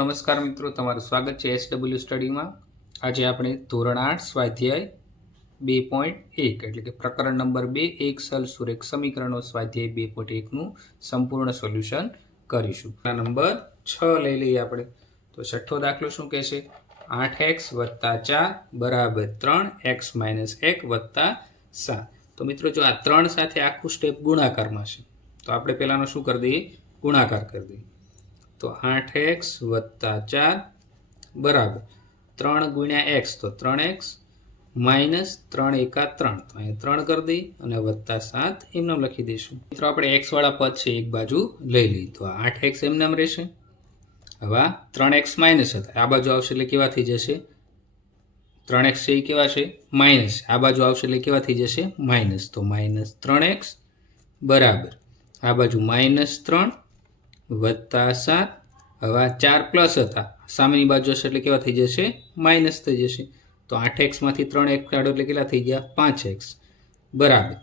નમસ્કાર મિત્રો, તમારું સ્વાગત છે SW સ્ટડીમાં। આજે આપણે ધોરણ 8 સ્વાધ્યાય 2.1 એટલે કે પ્રકરણ નંબર 2 એક સરળ સુરેખ સમીકરણો સ્વાધ્યાય 2.1 નું સંપૂર્ણ સોલ્યુશન કરીશું। નંબર 6 લઈ લઈએ આપણે। તો છઠ્ઠો દાખલો શું કહે છે? 8x + 4 = 3x - 1 + 7। તો મિત્રો જો આ 3 સાથે આખું સ્ટેપ ગુણાકારમાં છે તો આપણે પહેલાનો શું કરી દઈએ? ગુણાકાર કરી દઈએ। तो 8x + 4 बराबर 3 × x तो 3x माइनस 3 × 3 तो अहीं 3 कर दी और +7 एमनेम लखी दईशुं। मित्रों आपणे x वाला पद छे एक बाजू लई लई तो 8x एमनेम रहेशे। हवे 3x माइनस हता आ बाजू आवशे એટલે કેવા થઈ જશે? 3x છે એ કેવા છે? માઈનસ। આ બાજુ આવશે એટલે કેવા થઈ જશે? માઈનસ। તો -3x बराबर आ बाजू -3 +7 हवे 4 प्लस था सामेनी बाजू हशे एटले केवा थई जशे? माइनस थई जशे। तो 8x मांथी 3x काढो एटले केटला थई गया? 5x बराबर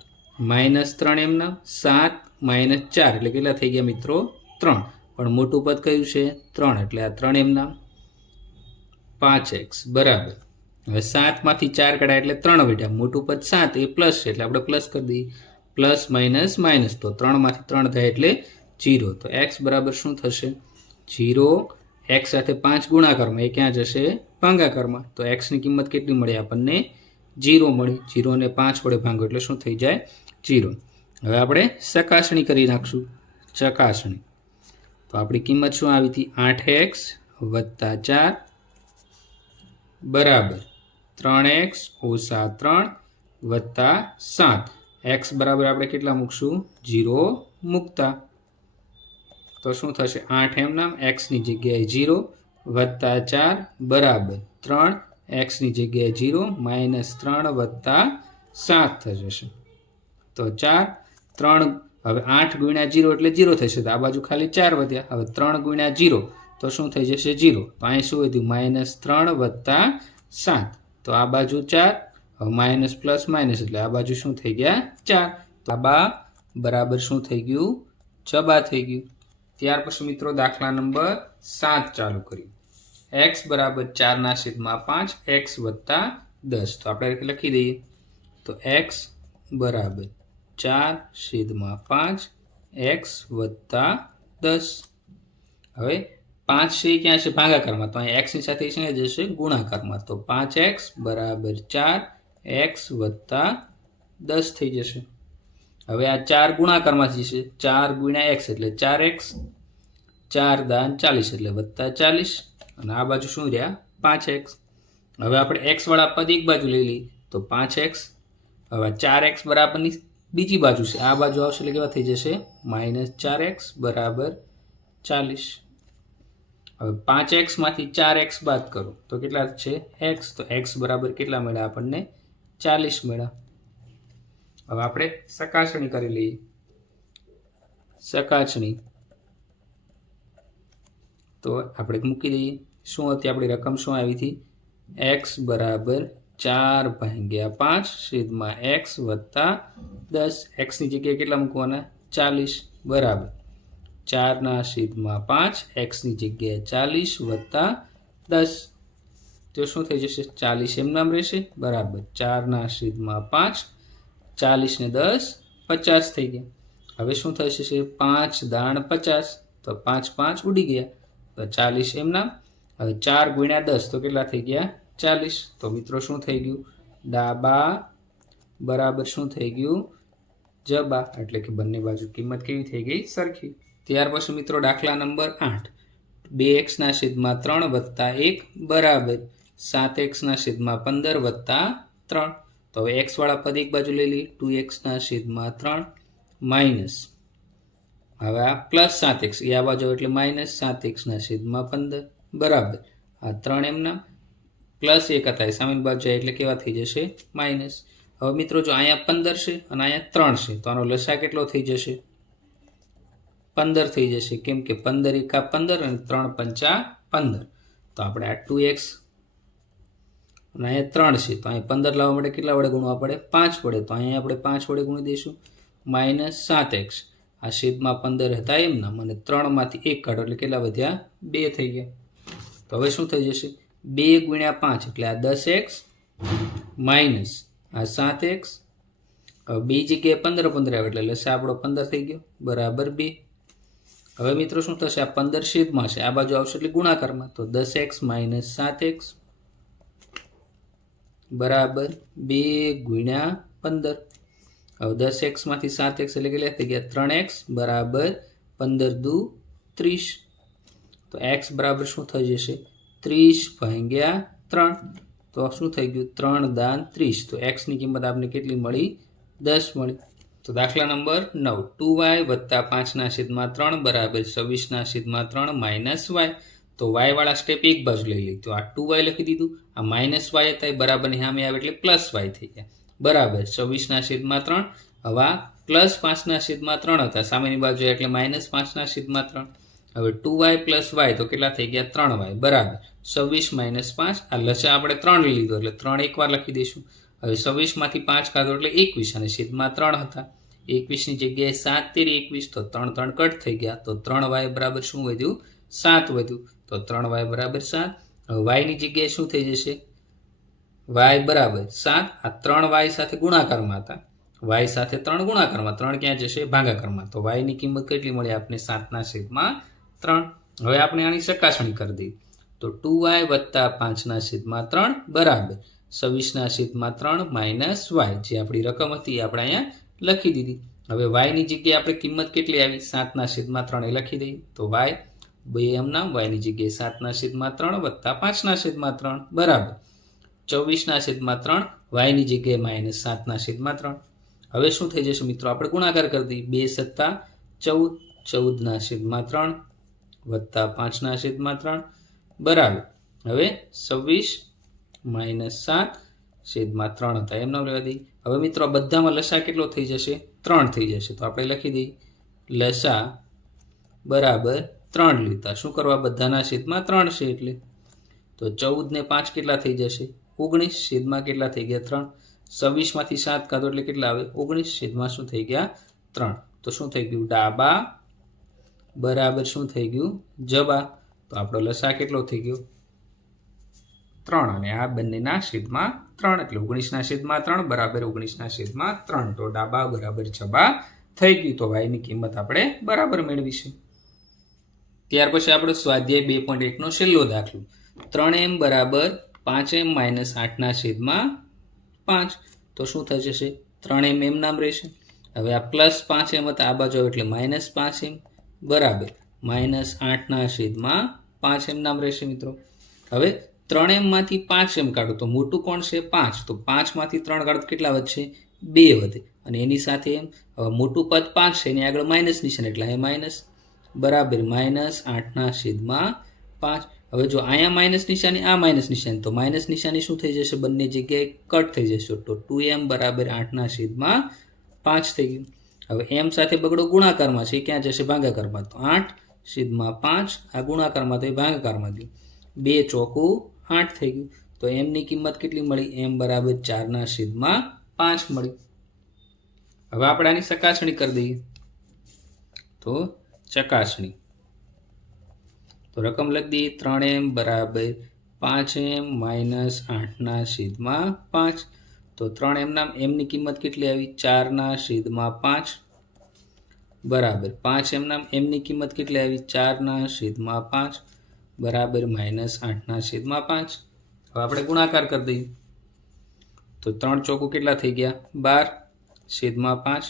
-3 एमना 7 - 4 एटले केटला थई गया मित्रों? 3 पण मोटुं पद कयुं छे? 3 एटले आ 3 एमना 5x बराबर हवे 7 मांथी 4 काढ्या एटले 3 वध्या मोटुं पद 7 ए प्लस छे एटले आपणे प्लस करी दઈએ प्लस माइनस माइनस तो 3 मांथी 3 थाय एटले 0 तो x बराबर शुं थशे? 0 x साथे 5 गुणाकार में क्या जशे? भागाकार में। तो x ની કિંમત કેટલી મળી આપણને? 0 મળી। 0 ને 5 વડે ભાગો એટલે શું થઈ જાય? 0। હવે આપણે ચકાસણી કરી નાખશું। ચકાસણી તો આપણી કિંમત શું આવી હતી? 8x + 4 बराबर 3x - 3 + 7 x बराबर આપણે કેટલા મૂકશું? 0 મૂકતા तो शू थशे? 8 एमनाम x नी जग्याए 0 + 4 बराबर 3 x नी जग्याए 0 -3 + 7 थशे। तो 4 3 हवे 8 × 0 एटले 0 थशे तो आ बाजू खाली 4 वध्या। हवे 3 × 0 तो शुं थई जशे? 0। तो अहीं शुं वध्युं? -3 + 7 तो आ बाजू 4 हवे माइनस प्लस माइनस एटले आ बाजू शुं थई गया? 4 तो आ बा बराबर शुं थई गयुं? जबा थई गयुं। त्यार पछी मित्रों दाखला नंबर 7 चालू करिए। x बराबर 4/5 x + 10 तो आपणे लखी दઈએ तो x बराबर 4/5 x + 10। हवे 5 છે ક્યાં છે? ભાગાકારમાં તો અહીં x ની સાથે શું જશે? ગુણાકારમાં તો 5x बराबर 4 x + 10 થઈ જશે। હવે આ 4 ગુણાકારમાં જશે 4 × x એટલે 4x 4 × 40 એટલે +40 અને આ બાજુ શું રહ્યા? 5x। હવે આપણે x વાળા પદ એક બાજુ લઈ લઈએ તો 5x હવે 4x બરાબરની બીજી બાજુ છે આ બાજુ આવશે એટલે કેવા થઈ જશે? -4x बराबर 40। હવે 5x માંથી 4x બાદ કરો તો કેટલા છે? x તો x બરાબર કેટલા મળ્યા આપણને? 40 મળ્યા। હવે આપણે ચકાસણી કરી લઈએ। ચકાસણી તો આપણે મૂકી દઈએ શું હતી આપણી રકમ? શું આવી હતી? x બરાબર 4/5 છેદમાં x + 10 x ની જગ્યાએ કેટલા મૂકવાના? 40 બરાબર 4/5 x ની જગ્યાએ 40 + 10 તો શું થઈ જશે? 40 એમનામ રહેશે બરાબર 4/5 40 ने 10 50 थी गया। हवे शू थशे? 5 दाण 50 तो 5 5 उड़ी गया तो 40 एमना। हवे 4 × 10 तो केटला थई गया? 40। तो मित्रों शू थई गयुं? डाबा बराबर शू थई गयुं? जबा एटले के बंने बाजू किंमत केवी थई गई? सरखी। त्यार पछी मित्रों दाखला नंबर 8 2x ना छेदमां 3 + 1 बराबर 7x ना छेदमां 15 + 3 तो हवे x वाला पद एक बाजू लई ली 2x ना छेदमां 3 माइनस हवे आ +7x ए आ बाजू एटले -7x ना छेदमां 15 बराबर आ 3 एमना +1 हता ए सामेनी बाजू एटले केवा थई जशे? माइनस। हवे मित्रों जो अहींया 15 छे अने अहींया 3 छे तो आनो लसा केटलो थई जशे? 15 थई जशे केम के 15 × 15 અને 3 × 5 15 तो आपणे आ 2x અને અહીંયા 3 છે તો અહીં 15 લાવવા માટે કેટલા વડે ગુણવા પડે? 5 વડે તો અહીં આપણે 5 વડે ગુણી દઈશું -7x આ છેદમાં 15 હતા એમના મને 3 માંથી 1 કાઢો એટલે કેટલા વધ્યા? 2 થઈ ગયા। તો હવે શું થઈ જશે 2 ગુણ્યા 5 એટલે આ 10x માઇનસ આ 7x. હવે બે જગ્યાએ 15 15 આવે એટલે લસા આપણો 15 થઈ ગયો બરાબર 2. હવે મિત્રો શું થશે આ 15 છેદમાં છે આ બાજુ આવશે એટલે ગુણાકારમાં તો 10x માઇનસ 7x બરાબર 2 ગુણ્યા 15. હવે 10x માંથી 7x એટલે કેટલા થઈ ગયા 3x બરાબર 15 દુ 30. તો x બરાબર શું થઈ જશે 30 ભાગ્યા 3 તો શું થઈ ગયું 3 દાન 30. તો x ની કિંમત આપને કેટલી મળી 10 મળી. તો દાખલા નંબર 9 2y વત્તા 5/3 બરાબર 26/3 માઇનસ y. તો y વાળા સ્ટેપ એક બાજુ લઈ લઈ તો આ 2y લખી દીધું આ માઇનસ y હતા એ બરાબરની સામે આવે એટલે પ્લસ y થઈ ગયા બરાબર 26/3. હવે પ્લસ 5/3 હતા સામેની બાજુ એટલે માઇનસ 5/3. હવે 2y પ્લસ y તો કેટલા થઈ ગયા 3y બરાબર 26 માઇનસ 5. આ લસા આપણે 3 લીધો એટલે 3 એકવાર લખી દઈશું. હવે 26 માંથી 5 કાઢો એટલે 21 અને છેદમાં 3 હતા 21 ની જગ્યાએ 7 તેરી 21 તો 3 3 કટ થઈ ગયા તો 3y બરાબર શું વધ્યું 7 વધ્યું તો 3y બરાબર 7. હવે y ની જગ્યાએ શું થઈ જશે y બરાબર 7. આ 3y સાથે ગુણાકારમાં હતા y સાથે 3 ગુણાકારમાં 3 ક્યાં જશે ભાગાકારમાં તો y ની કિંમત કેટલી મળી આપણે 7/3. હવે આપણે આની ચકાસણી કરી દઈએ તો 2y વત્તા 5/3 બરાબર 26/3 માઇનસ y જે આપણી રકમ હતી આપણે અહીંયા લખી દીધી. હવે y ની જગ્યાએ આપણે કિંમત કેટલી આવી 7/3 એ લખી દઈએ તો y બે એમ નામ y ની જગ્યાએ 7/3 વત્તા 5/3 બરાબર 24/3 y ની જગ્યાએ માઇનસ 7/3. હવે શું થઈ જશે મિત્રો આપણે ગુણાકાર કરી દઈએ 2 સત્તા 14 14/3 વત્તા 5/3 બરાબર હવે 26 માઇનસ 7/3 હતા એમનો લેવા દઈએ. હવે મિત્રો બધામાં લસા કેટલો થઈ જશે 3 થઈ જશે તો આપણે લખી દઈએ લસા બરાબર 3 લીધા શું કરવા બધાના છેદમાં 3 છે એટલે તો 14 ને 5 કેટલા થઈ જશે 19 છેદમાં કેટલા થઈ ગયા 3. 26 માંથી 7 કાઢો એટલે કેટલા આવે 19 છેદમાં શું થઈ ગયા 3. તો શું થઈ ગયું ડાબા બરાબર શું થઈ ગયું જબા. તો આપણો લસા કેટલો થઈ ગયો 3 અને આ બંનેના છેદમાં 3 એટલે 19/3 બરાબર 19/3. તો ડાબા બરાબર જબા થઈ ગયું તો y ની કિંમત આપણે બરાબર મેળવીશું. ત્યાર પછી આપણે સ્વાધ્યાય 2.1 નો છેલ્લો દાખલો 3m બરાબર 5m માઇનસ 8/5. તો શું થઈ જશે 3m એમ નામ રહેશે. હવે આ પ્લસ 5m હતા આ બાજુ એટલે માઇનસ 5m બરાબર માઇનસ 8/5 એમ નામ રહેશે મિત્રો. હવે 3m માંથી 5m કાઢો તો મોટું કોણ છે 5 તો 5 માંથી 3 કાઢો કેટલા વધશે 2 વધે અને એની સાથે એમ મોટું પદ 5 છે એની આગળ માઇનસ નિશાન એટલે અહીં માઇનસ બરાબર માઇનસ 8/5. હવે જો અહીંયા માઇનસ નિશાની આ માઇનસ નિશાની તો માઇનસ નિશાની શું થઈ જશે બંને જગ્યાએ કટ થઈ જશે તો 2m બરાબર 8/5 થઈ ગયું. હવે m સાથે બગડો ગુણાકારમાં છે ક્યાં જશે ભાગાકારમાં તો 8/5 આ ગુણાકારમાં તો એ ભાગાકારમાં ગયું 2 ચોકું 8 થઈ ગયું. તો m ની કિંમત કેટલી મળી m બરાબર 4/5 મળી. હવે આપણે આની ચકાસણી કરી દઈએ તો ચકાસણી તો રકમ લખી દઈએ 3m બરાબર 5m માઇનસ 8/5. તો 3m નામ m ની કિંમત કેટલી આવી 4/5 બરાબર 5m નામ m ની કિંમત કેટલી આવી 4/5 બરાબર માઇનસ 8/5. હવે આપણે ગુણાકાર કરી દઈએ તો 3 ચોકું કેટલા થઈ ગયા 12/5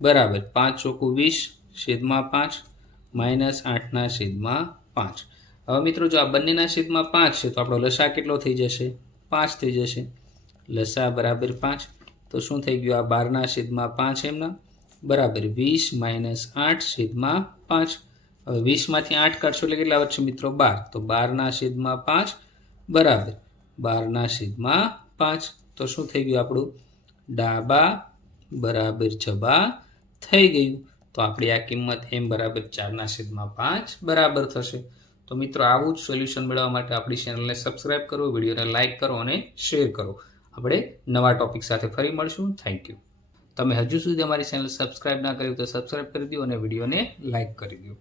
બરાબર 5 ચોકું 20/5 માઇનસ 8/5. હવે મિત્રો જો આ બંનેના છેદમાં 5 છે તો આપણો લસા કેટલો થઈ જશે 5 થઈ જશે લસા બરાબર 5. તો શું થઈ ગયું આ 12/5 એમના બરાબર 20 માઇનસ 8/5. હવે 20 માંથી 8 કાઢશો એટલે કેટલા વધશે મિત્રો 12 તો 12/5 બરાબર 12/5. તો શું થઈ ગયું આપણું ડાબા બરાબર જબા થઈ ગયું. તો આપણી આ કિંમત m બરાબર 4/5 બરાબર થશે. તો મિત્રો આવું જ સોલ્યુશન મેળવવા માટે આપણી ચેનલને સબસ્ક્રાઇબ કરો વિડીયોને લાઇક કરો અને શેર કરો. આપણે નવા ટોપિક સાથે ફરી મળશું. Thank you. તમે હજુ સુધી અમારી ચેનલ સબસ્ક્રાઇબ ના કર્યું તો સબસ્ક્રાઇબ કરી દો અને વિડીયોને લાઇક કરી દો.